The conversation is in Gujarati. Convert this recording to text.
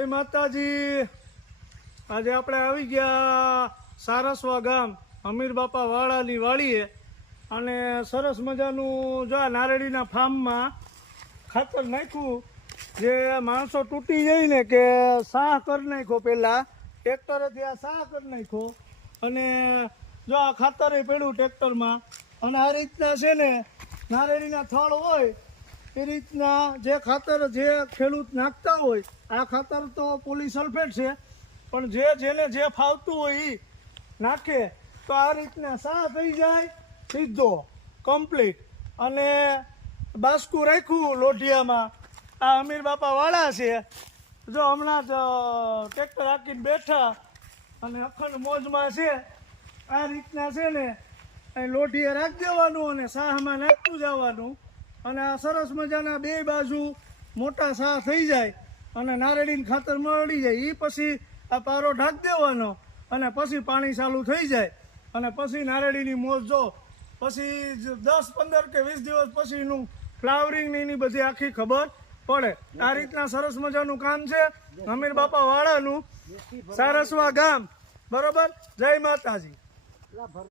જય માતાજી। આજે આપણે આવી ગયા સારસવા ગામ અમીર બાપા વાળાની વાડીએ અને સરસ મજાનું જો નારેડીના ફાર્મમાં ખાતર નાખ્યું। જે માણસો તૂટી જાય ને કે સાહ કરી નાખ્યો, પહેલાં ટ્રેક્ટરેથી આ સાહ કરી નાખ્યો અને જો આ ખાતર પડ્યું ટ્રેક્ટરમાં। અને આ રીતના છે ને નારેડીના થળ હોય એ રીતના જે ખાતર જે ખેડૂત નાખતા હોય, આ ખાતર તો પોલીસલ્ફેટ છે, પણ જેને જે ફાવતું હોય એ નાખે તો આ રીતના સાહ થઈ જાય સીધો કમ્પ્લીટ। અને બાસ્કું રાખ્યું લોઢિયામાં। આ અમીર બાપા વાળા છે, જો હમણાં જ ટ્રેક્ટર હાંકીને બેઠા અને અખંડ મોજમાં છે। આ રીતના છે ને અહીં લોઢીએ રાખી દેવાનું અને સાહમાં નાખતું જવાનું અને આ સરસ મજાના બે બાજુ મોટા સાહ થઈ જાય અને નારેડીનું ખાતર મળી જાય। એ પછી આ પારો ઢાંકી દેવાનો અને પછી પાણી ચાલુ થઈ જાય અને પછી નારેડીની મોજ જો પછી 10, 15 કે 20 દિવસ પછી એનું ફ્લાવરિંગ ને એની બધી આખી ખબર પડે। આ રીતના સરસ મજાનું કામ છે અમીર બાપા વાળાનું, સારસવા ગામ, બરોબર। જય માતાજી।